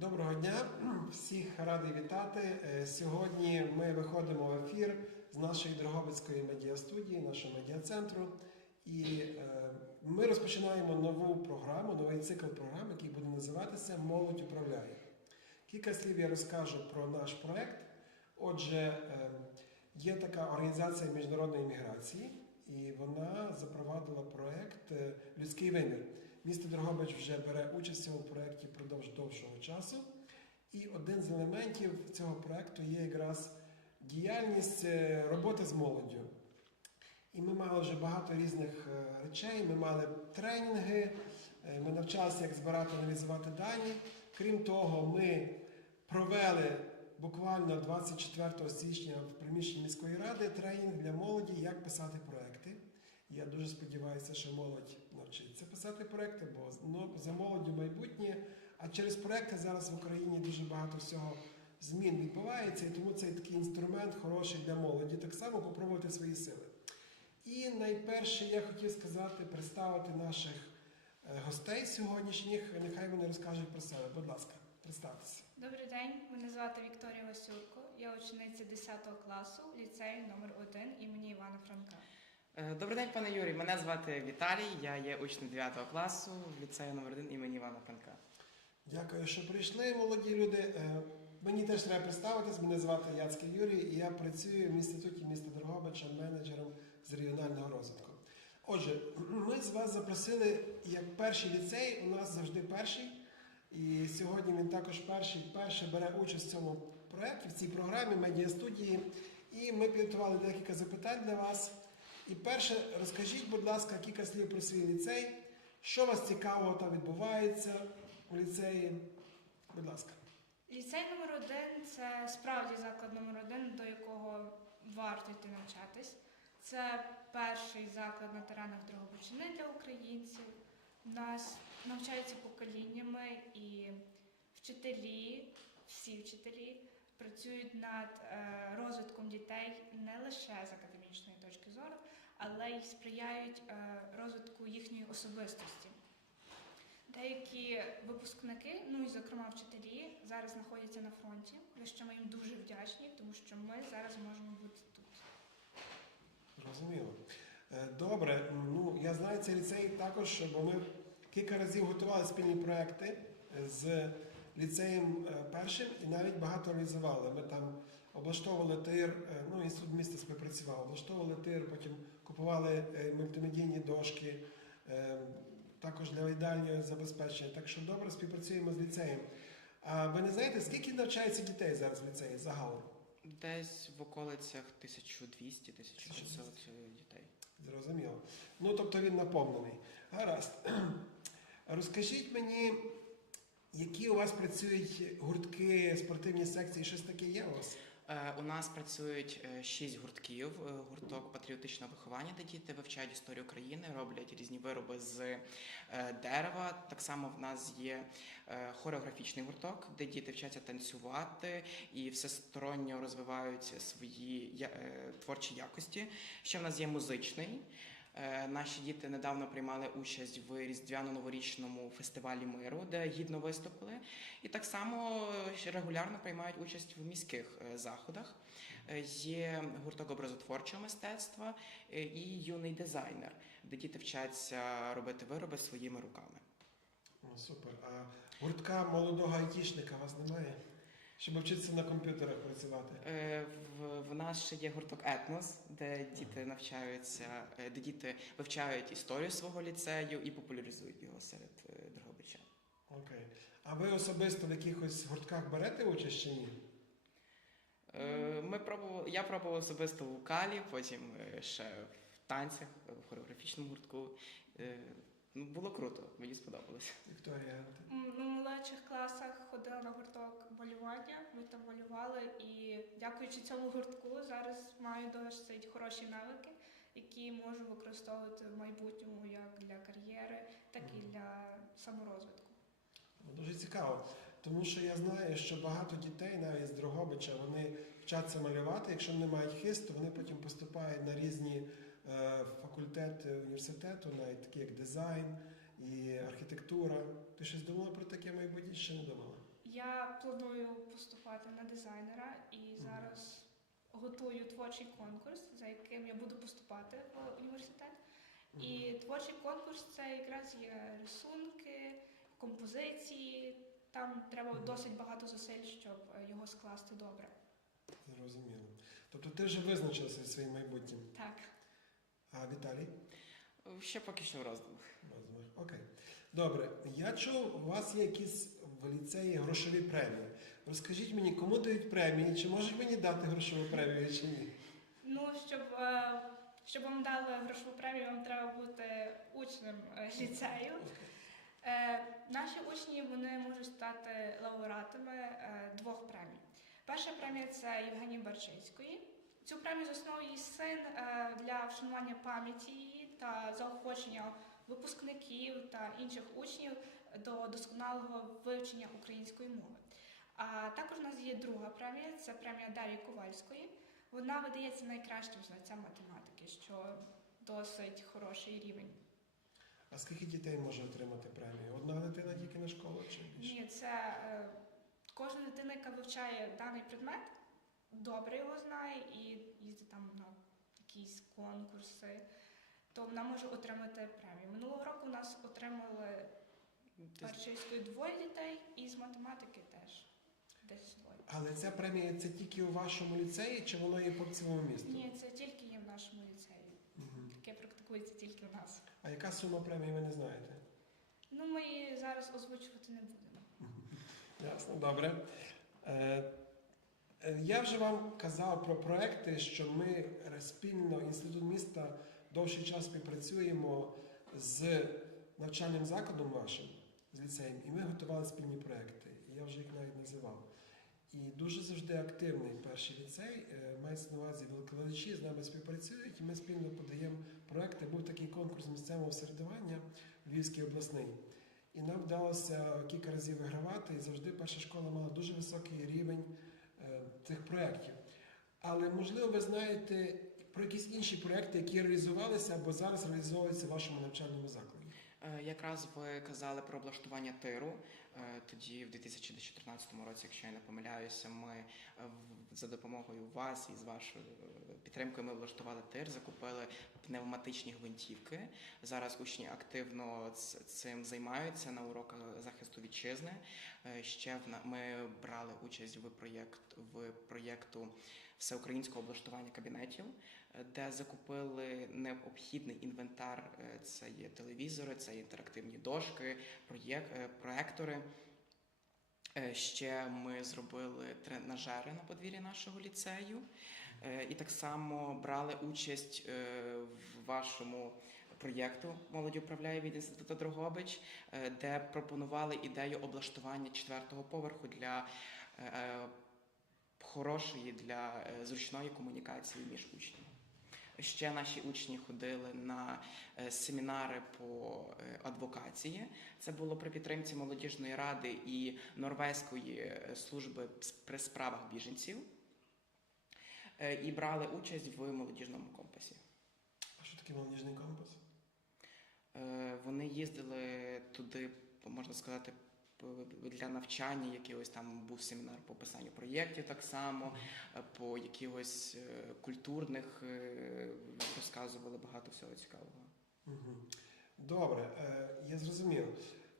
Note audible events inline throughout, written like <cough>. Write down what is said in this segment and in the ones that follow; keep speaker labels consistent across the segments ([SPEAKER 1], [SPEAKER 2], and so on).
[SPEAKER 1] Доброго дня, всіх радий вітати. Е, Сьогодні ми виходимо в ефір з нашої Дрогобицької медіастудії, нашого медіацентру. І е, ми розпочинаємо нову програму, новий цикл програм, який буде називатися Молодь управляє. Кілька слів я розкажу про наш проект. Отже, е, є така організація міжнародної міграції, і вона запровадила проект Людський вимір. Місто Дрогобич вже бере участь в цьому проєкті впродовж довшого часу. І один з елементів цього проєкту є якраз діяльність е, роботи з молоддю. І ми мали вже багато різних е, речей. Ми мали тренінги, е, ми навчалися, як збирати аналізувати дані. Крім того, ми провели буквально 24 січня в приміщенні міської ради тренінг для молоді, як писати проекти. Я дуже сподіваюся, що молодь навчиться писати проекти, бо за молоддю майбутнє. А через проекти зараз в Україні дуже багато всього змін відбувається, і тому це такий інструмент хороший для молоді, так само попробувати свої сили. І найперше я хотів сказати, представити наших е, гостей сьогоднішніх. Нехай вони розкажуть про себе. Будь ласка, представтеся.
[SPEAKER 2] Добрий день, мене звати Вікторія Васюрко. Я учениця 10 класу ліцею номер 1 імені Івана Франка.
[SPEAKER 3] Е, Добрий день, пане Юрій. Мене звати Віталій. Я є учнем 9 класу ліцею номер 1 імені Івана Франка.
[SPEAKER 1] Дякую, що прийшли, молоді люди. Е, Мені теж треба представитись. Мене звати Яцький Юрій, і я працюю в інституті міста Дрогобича менеджером з регіонального розвитку. Отже, ми з вас запросили як перший ліцей, у нас завжди перший. І сьогодні він також перший, перший бере участь в цьому проєкті, в цій програмі медіастудії. І ми підготували декілька запитань для вас. І перше, розкажіть, будь ласка, кілька слів про свій ліцей. Що вас цікавого там відбувається у ліцеї? Будь ласка.
[SPEAKER 2] Ліцей номер 1 це справді заклад номер 1 до якого варто йти навчатись. Це перший заклад на теренах Дрогобичини для українців. Нас навчаються поколіннями і вчителі, всі вчителі працюють над е, розвитком дітей не лише з академічної точки зору, але й сприяють е, розвитку їхньої особистості. Деякі випускники, ну і зокрема вчителі, зараз знаходяться на фронті, за що ми їм дуже вдячні, тому що ми зараз можемо бути тут.
[SPEAKER 1] Зрозуміло. Е, Добре, ну я знаю цей ліцей також, бо ми кілька разів готували спільні проекти з ліцеєм е, першим і навіть багато реалізували. Ми там облаштовували тир, е, ну інститут міста співпрацював, облаштовували тир, потім купували е, мультимедійні дошки, е, також для їдальні забезпечення. Так що добре співпрацюємо з ліцеєм. А ви не знаєте, скільки навчається дітей зараз в ліцеї загалом?
[SPEAKER 3] Десь в околицях 1200-1500 дітей.
[SPEAKER 1] Зрозуміло. Ну, тобто він наповнений. Гаразд. <clears throat> Розкажіть мені, які у вас працюють гуртки, спортивні секції, щось таке є у вас?
[SPEAKER 3] Е, У нас працюють е, шість гуртків. Е, Гурток патріотичного виховання, де діти вивчають історію країни, роблять різні вироби з дерева. Так само в нас є хореографічний гурток, де діти вчаться танцювати і всесторонньо розвивають свої творчі якості. Ще в нас є музичний. Е, Наші діти недавно приймали участь в різдвяно-новорічному фестивалі миру, де гідно виступили, і так само регулярно приймають участь в міських е, заходах. Е, Є гурток образотворчого мистецтва і юний дизайнер, де діти вчаться робити вироби своїми руками.
[SPEAKER 1] Супер. А гуртка молодого айтішника вас немає? Щоб вчитися на комп'ютерах працювати.
[SPEAKER 3] Е, В, в нас ще є гурток етнос, де діти навчаються, е, де діти вивчають історію свого ліцею і популяризують його серед е, дрогобичан.
[SPEAKER 1] Окей. А ви особисто в якихось гуртках берете участь чи ні?
[SPEAKER 3] Ми пробували, я пробував особисто в вокалі, потім ще в танцях, в хореографічному гуртку. Ну, було круто, мені сподобалося.
[SPEAKER 1] Вікторія,
[SPEAKER 2] Ну, в молодших класах ходила на гурток малювання. Ми там малювали, і дякуючи цьому гуртку, зараз маю досить хороші навики, які можу використовувати в майбутньому як для кар'єри, так і для саморозвитку.
[SPEAKER 1] Ну, Дуже цікаво, тому що я знаю, що багато дітей, навіть з Дрогобича, вони вчаться малювати. Якщо не мають хист, то вони потім поступають на різні е, факультети університету, навіть такі як дизайн і архітектура. Ти щось думала про таке майбутнє? Ще не думала?
[SPEAKER 2] Я планую поступати на дизайнера і зараз готую творчий конкурс, за яким я буду поступати в університет. І творчий конкурс це якраз є рисунки, композиції. Там треба досить багато зусиль, щоб е, його скласти добре.
[SPEAKER 1] Зрозуміло. Тобто ти вже визначився зі своїм майбутнім.
[SPEAKER 2] Так.
[SPEAKER 1] А Віталій?
[SPEAKER 3] Ще поки що в роздумах.
[SPEAKER 1] Розумію. Окей. Добре. Я чув, у вас є якісь в ліцеї грошові премії. Розкажіть мені, кому дають премії? Чи можуть мені дати грошову премію чи ні?
[SPEAKER 2] Ну, щоб, е, щоб вам дали грошову премію, вам треба бути учнем е, ліцею. Е, Наші учні вони можуть стати лауреатами е, двох премій. Перша премія це Євгенії Барчинської. Цю премію заснував її син е, для вшанування пам'яті її та заохочення випускників та інших учнів до досконалого вивчення української мови. А також у нас є друга премія це премія Дар'ї Ковальської. Вона видається найкращим знавцям математики, що досить хороший рівень.
[SPEAKER 1] А скільки дітей може отримати премію? Одна дитина тільки на школу чи більше?
[SPEAKER 2] Ні, це е, кожна дитина, яка вивчає даний предмет, добре його знає і їздить там на якісь конкурси, то вона може отримати премію. Минулого року у нас отримали першої двоє дітей, і з математики теж десь двоє.
[SPEAKER 1] Але ця премія це тільки у вашому ліцеї, чи воно є по цілому місту?
[SPEAKER 2] Ні, це тільки є в нашому ліцеї.
[SPEAKER 1] Мгм.
[SPEAKER 2] Таке практикується тільки в нас.
[SPEAKER 1] А яка сума премії ви не знаєте?
[SPEAKER 2] Ну, ми її зараз озвучувати не будемо.
[SPEAKER 1] Ясно, добре. Е, Я вже вам казав про проекти, що ми е, спільно інститут міста довший час співпрацюємо з навчальним закладом вашим, з ліцеєм, і ми готували спільні проекти. Я вже їх навіть називав. І дуже завжди активний перший ліцей, е, мається на увазі викладачі з нами співпрацюють, і ми спільно подаємо проекти. Був такий конкурс місцевого середування Львівський обласний. І нам вдалося кілька разів вигравати, і завжди перша школа мала дуже високий рівень е, цих проєктів. Але можливо, ви знаєте про якісь інші проекти, які реалізувалися або зараз реалізовуються в вашому навчальному закладі.
[SPEAKER 3] Е, Якраз ви казали про облаштування тиру. Е, Тоді, в 2014 році, якщо я не помиляюся, ми е, за допомогою вас і з вашою підтримкою ми облаштували тир, закупили пневматичні гвинтівки. Зараз учні активно цим займаються на уроках захисту вітчизни. Ще в ми брали участь в проєкт в проєкту всеукраїнського облаштування кабінетів, де закупили необхідний інвентар. Це є телевізори, це інтерактивні дошки, проєк- е, проектори. Е, Ще ми зробили тренажери на подвір'ї нашого ліцею, Е, і так само брали участь в вашому проєкту Молодь управляє від інституту Дрогобич, де пропонували ідею облаштування четвертого поверху для хорошої для зручної комунікації між учнями. Ще наші учні ходили на е, семінари по е, адвокації. Це було при підтримці молодіжної ради і Норвезької е, служби при справах біженців. І брали участь в молодіжному компасі.
[SPEAKER 1] А що таке молодіжний компас?
[SPEAKER 3] Вони їздили туди, можна сказати, для навчання. Якийсь там був семінар по писанню проєктів, так само е, по якихось е, культурних е, розказували багато всього цікавого.
[SPEAKER 1] Добре, е, я зрозумів.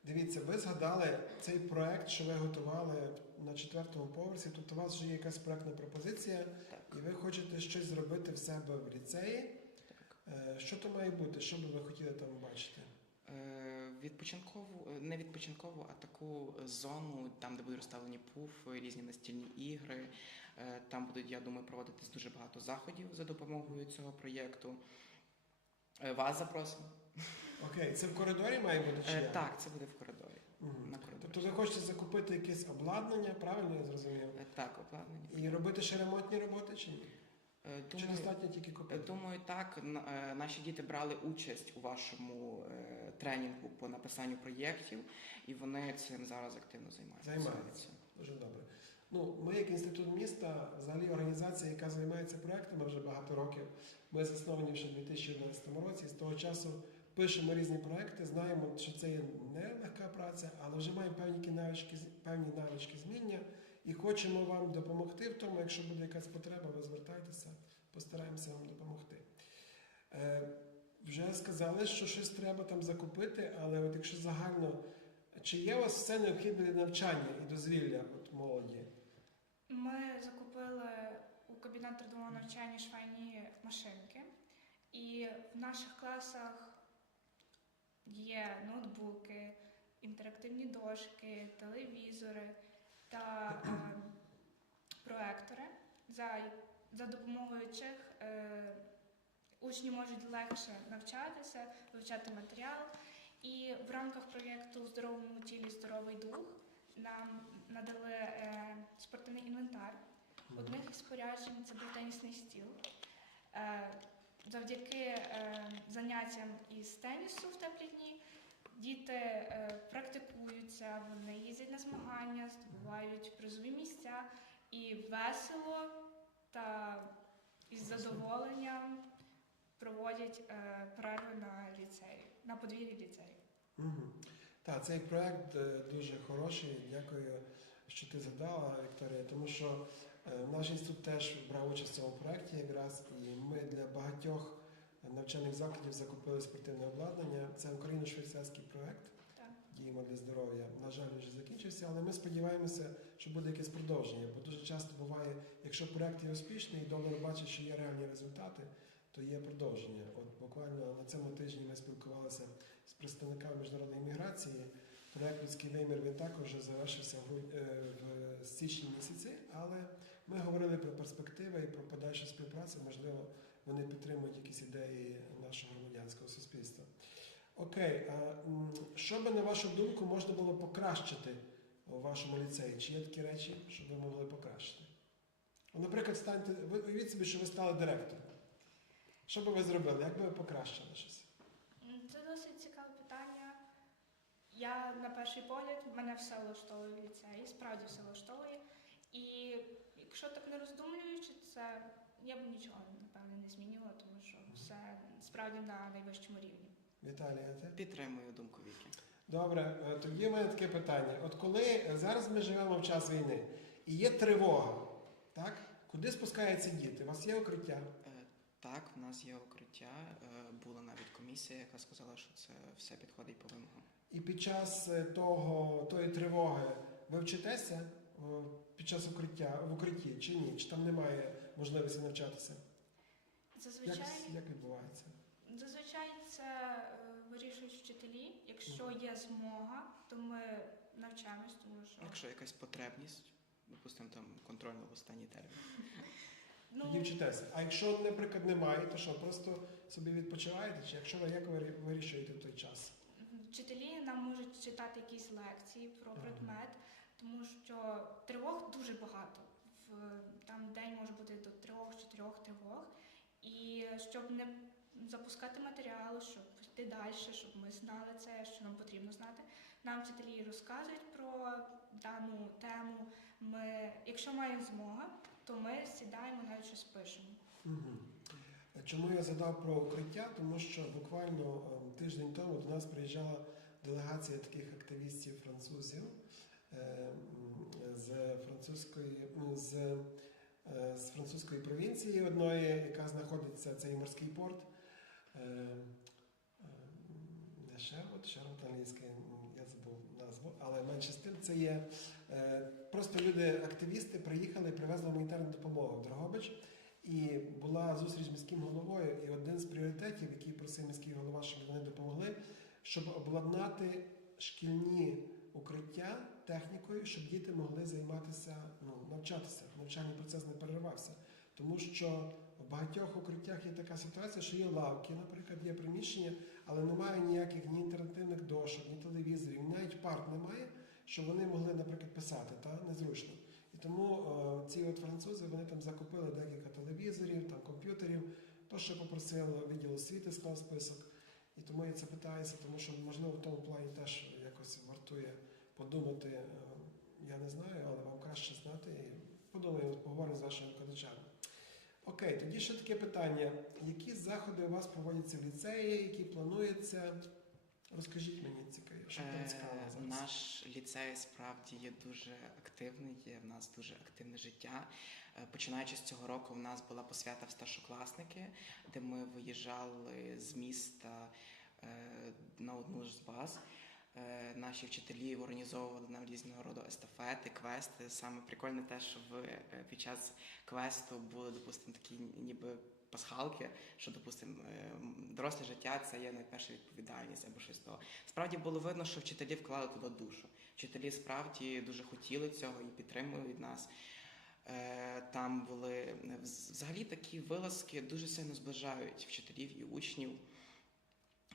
[SPEAKER 1] Дивіться, ви згадали цей проект, що ви готували на четвертому поверсі. Тобто у вас вже є якась проектна пропозиція,
[SPEAKER 3] Так,
[SPEAKER 1] і ви хочете щось зробити в себе в ліцеї.
[SPEAKER 3] так.
[SPEAKER 1] Е, Що то має бути? Що би ви хотіли там бачити?
[SPEAKER 3] Е, Відпочинкову, е, не відпочинкову, а таку зону, там, де будуть розставлені пуфи, різні настільні ігри. Е, Там будуть, я думаю, проводитись дуже багато заходів за допомогою цього проєкту. Вас запросимо.
[SPEAKER 1] Окей, це в коридорі має бути чи як?
[SPEAKER 3] Так, це буде в коридорі.
[SPEAKER 1] Мгм.
[SPEAKER 3] На коридорі.
[SPEAKER 1] Тобто ви хочете закупити якесь обладнання, правильно я зрозумів?
[SPEAKER 3] Так, обладнання.
[SPEAKER 1] І робити ще ремонтні роботи чи ні?
[SPEAKER 3] Е,
[SPEAKER 1] Чи
[SPEAKER 3] Думаю,
[SPEAKER 1] достатньо тільки купити?
[SPEAKER 3] думаю, так. Е, Наші діти брали участь у вашому е, тренінгу по написанню проєктів, і вони цим зараз активно займаються.
[SPEAKER 1] Займаються. Дуже добре. Ну, ми, як інститут міста, взагалі організація, яка займається проектами вже багато років. Ми засновані ще в 2011 році. З того часу пишемо різні проекти, знаємо, що це є не легка праця, але вже маємо певні навички, певні навички зміння і хочемо вам допомогти в тому, якщо буде якась потреба, ви звертайтеся, постараємося вам допомогти. Е, вже сказали, що щось треба там закупити, але от якщо загально, чи є у вас все необхідне для навчання і дозвілля от молоді?
[SPEAKER 2] Ми закупили у кабінет трудового навчання швейні машинки, і в наших класах є ноутбуки, інтерактивні дошки, телевізори та проектори, за, за допомогою яких е, учні можуть легше навчатися, вивчати матеріал. І в рамках проєкту здоровому тілі здоровий дух нам надали е, спортивний інвентар. Одних із споряджень це був тенісний стіл. Е, завдяки заняттям із тенісу в теплі дні діти е, практикуються, вони їздять на змагання, здобувають призові місця і весело та із задоволенням проводять е, перерви на ліцеї, на подвір'ї ліцею.
[SPEAKER 1] Угу. Так, цей проект е, дуже хороший. Дякую, що ти згадала, Вікторія, тому що наш інститут теж брав участь в цьому проєкті якраз, і ми для багатьох навчальних закладів закупили спортивне обладнання. Це україно-швейцарський проєкт.
[SPEAKER 2] Так.
[SPEAKER 1] Діємо для здоров'я. На жаль, він вже закінчився, але ми сподіваємося, що буде якесь продовження. Бо дуже часто буває, якщо проєкт є успішний і донор бачить, що є реальні результати, то є продовження. От буквально на цьому тижні ми спілкувалися з представниками міжнародної міграції. Проект людський вимір він також вже завершився в, е, в січні місяці, але ми говорили про перспективи і про подальшу співпрацю. Можливо, вони підтримують якісь ідеї нашого громадянського суспільства. Окей, а що би на вашу думку можна було покращити у вашому ліцеї? Чи є такі речі, що ви могли покращити? Ну, Наприклад, станьте, ви уявіть собі, що ви стали директором. Що би ви зробили? Як би ви покращили щось?
[SPEAKER 2] Це досить цікаве питання. Я на перший погляд, мене все влаштовує в ліцеї, справді все влаштовує. І якщо так не роздумлюючи, це я б нічого напевне не змінювала, тому що все справді на найвищому рівні.
[SPEAKER 1] Віталія, ти?
[SPEAKER 3] Підтримую думку Віки.
[SPEAKER 1] Добре, е, тоді в мене таке питання. От коли е, зараз ми живемо в час війни і є тривога, так? Куди спускаються діти? У вас є укриття?
[SPEAKER 3] Е, Так, в нас є укриття. Була навіть комісія, яка сказала, що це все підходить по вимогам.
[SPEAKER 1] І під час того, тої тривоги ви вчитеся під час укриття в укритті чи ні? Чи там немає можливості навчатися?
[SPEAKER 2] Зазвичай,
[SPEAKER 1] як відбувається?
[SPEAKER 2] зазвичай це е, вирішують вчителі. Якщо є змога, то ми навчаємось, тому що
[SPEAKER 3] Якщо якась потребність, допустимо, там контрольно в останній термін.
[SPEAKER 2] Ну,
[SPEAKER 1] вчитеся. А якщо, наприклад, немає, то що, просто собі відпочиваєте? Чи якщо ви як ви вирішуєте в той час?
[SPEAKER 2] Вчителі нам можуть читати якісь лекції про предмет, тому що тривог дуже багато. В там день може бути до трьох-чотирьох тривог. І щоб не запускати матеріал, щоб йти далі, щоб ми знали це, що нам потрібно знати. Нам вчителі розказують про дану тему. Ми, якщо маємо змога, то ми сідаємо навіть щось пишемо.
[SPEAKER 1] Угу. Чому я задав про укриття? Тому що буквально ем, тиждень тому до нас приїжджала делегація таких активістів французів з французької ну, з, е, з французької провінції одної, яка знаходиться цей морський порт. Е, е, Не Шервуд, Шервуд англійський, я забув назву, але менше з тим це є е, просто люди-активісти приїхали і привезли гуманітарну допомогу в Дрогобич. І була зустріч з міським головою, і один з пріоритетів, який просив міський голова, щоб вони допомогли, щоб обладнати шкільні укриття технікою, щоб діти могли займатися, ну, навчатися, навчальний процес не переривався. Тому що в багатьох укриттях є така ситуація, що є лавки, наприклад, є приміщення, але немає ніяких ні інтерактивних дошок, ні телевізорів, навіть парт немає, щоб вони могли, наприклад, писати, та незручно. І тому е, ці от французи вони там закупили декілька телевізорів, там комп'ютерів, то, що попросили відділ освіти склав список. І тому я це питаюся, тому що можливо в тому плані теж якось вартує подумати. е, Я не знаю, але вам краще знати. І подумаємо, поговоримо з вашими викладачами. Окей, тоді ще таке питання. Які заходи у вас проводяться в ліцеї, які плануються? Розкажіть мені цікаво, що там
[SPEAKER 3] Е,
[SPEAKER 1] цікаво зараз.
[SPEAKER 3] Наш ліцей справді є дуже активний, є в нас дуже активне життя. Е, Починаючи з цього року, в нас була посвята в старшокласники, де ми виїжджали з міста на одну ж з баз. Е, Наші вчителі організовували нам різного роду естафети, квести. Саме прикольне те, що в е, під час квесту були, допустимо, такі ніби пасхалки, що, допустимо, е, доросле життя це є найперша відповідальність або щось того. Справді було видно, що вчителі вклали туди душу. Вчителі справді дуже хотіли цього і підтримують нас. Е, Там були взагалі такі вилазки дуже сильно зближають вчителів і учнів.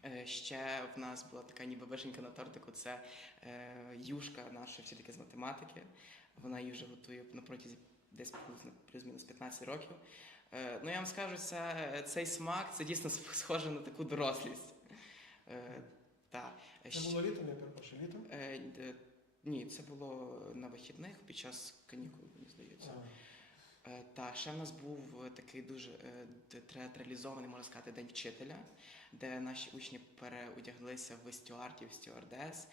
[SPEAKER 3] Е, Ще в нас була така ніби вишенька на тортику. Це е, юшка нашої вчительки з математики. Вона її вже готує на протязі десь плюс- плюс-мінус 15 років. Е, Ну я вам скажу, це, цей смак це дійсно схоже на таку дорослість. Е, та.
[SPEAKER 1] Це було літом, я перепрошую, літом?
[SPEAKER 3] Е, ні, це було на вихідних під час канікул, мені здається.
[SPEAKER 1] Ага.
[SPEAKER 3] Е, Та ще в нас був е, такий дуже е, театралізований, можна сказати, день вчителя, де наші учні переодяглися в стюардів, стюардес,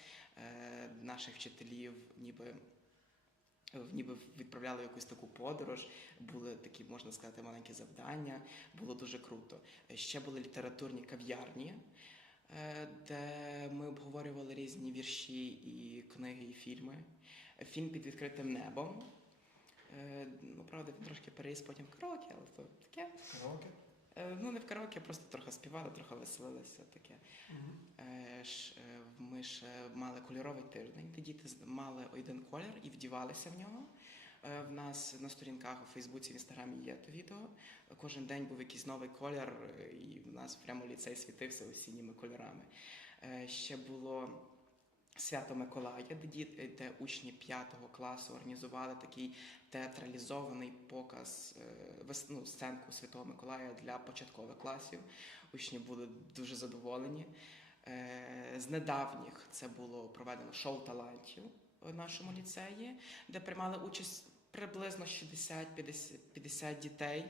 [SPEAKER 3] наших вчителів ніби. Ніби відправляли якусь таку подорож, були такі, можна сказати, маленькі завдання. Було дуже круто. Ще були літературні кав'ярні, де ми обговорювали різні вірші і книги, і фільми. Фільм під відкритим небом. Е, Ну, правда, він трошки переїзд потім в караоке, але то таке.
[SPEAKER 1] Караоке?
[SPEAKER 3] Е, Ну, не в караоке, просто трохи співали, трохи веселилися. Таке. Е, Ми ж мали кольоровий тиждень, де діти мали один колір і вдівалися в нього. В нас на сторінках у Фейсбуці, в інстаграмі є то відео. Кожен день був якийсь новий колір, і в нас прямо ліцей світився осінніми кольорами. Ще було свято Миколая, де, де учні 5 класу організували такий театралізований показ е, ну, сценку Святого Миколая для початкових класів. Учні були дуже задоволені. Е, З недавніх це було проведено шоу талантів в нашому ліцеї, де приймали участь приблизно 60-50 дітей.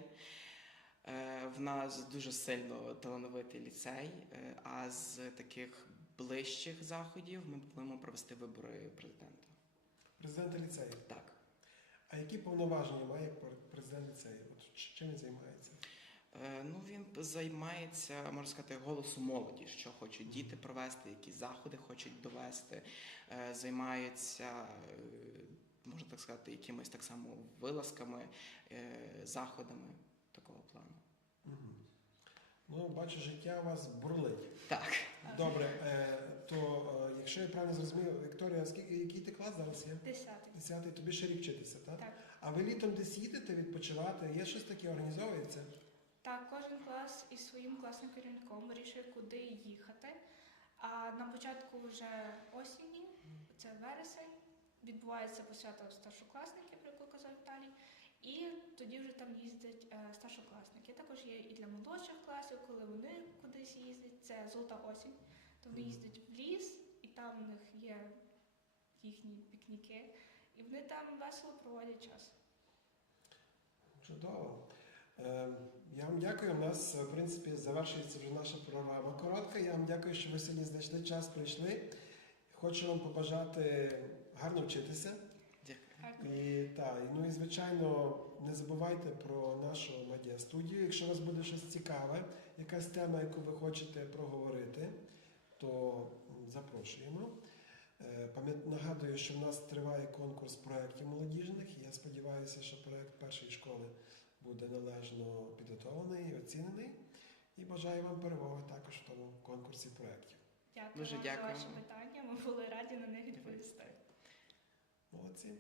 [SPEAKER 3] Е, В нас дуже сильно талановитий ліцей, е, а з таких ближчих заходів ми плануємо провести вибори президента.
[SPEAKER 1] Президент ліцею.
[SPEAKER 3] Так.
[SPEAKER 1] А які повноваження має пр- президент ліцею? От чим він займається?
[SPEAKER 3] Е, Ну, він займається, можна сказати, голосом молоді, що хочуть діти провести, які заходи хочуть довести. Е, Займається, е, можна так сказати, якимись так само вилазками, заходами такого плану.
[SPEAKER 1] Ну, бачу, життя у вас бурлить.
[SPEAKER 3] Так.
[SPEAKER 1] Добре, е, то е, якщо я правильно зрозумів, Вікторія, скільки який ти клас зараз є?
[SPEAKER 2] Десятий.
[SPEAKER 1] Десятий, тобі ще рік вчитися, так?
[SPEAKER 2] Так.
[SPEAKER 1] А ви літом десь їдете відпочивати? Є щось таке організовується?
[SPEAKER 2] Так, кожен клас із своїм класним керівником вирішує, куди їхати. А на початку вже осені, це вересень, відбувається посвята старшокласників, про яку казав Віталій, і тоді вже там їздять е, старшокласники. Також є і для молодших класів, коли вони кудись їздять. Це золота осінь. То вони їздять в ліс, і там в них є їхні пікніки, і вони там весело проводять час.
[SPEAKER 1] Чудово. Е, Я вам дякую. У нас, в принципі, завершується вже наша програма коротка. Я вам дякую, що ви сьогодні знайшли час, прийшли. Хочу вам побажати гарно вчитися.
[SPEAKER 3] Дякую.
[SPEAKER 1] І, та, ну і звичайно, не забувайте про нашу медіастудію. Якщо у вас буде щось цікаве, якась тема, яку ви хочете проговорити, то запрошуємо. Е, пам'ят- Нагадую, що в нас триває конкурс проєктів молодіжних. і Я сподіваюся, що проєкт першої школи буде належно підготовлений і оцінений. І бажаю вам перемоги також в тому конкурсі проєктів.
[SPEAKER 2] Дякую
[SPEAKER 3] Дуже
[SPEAKER 2] вам за ваші питання. Ми були раді на них відповісти.
[SPEAKER 1] Молодці.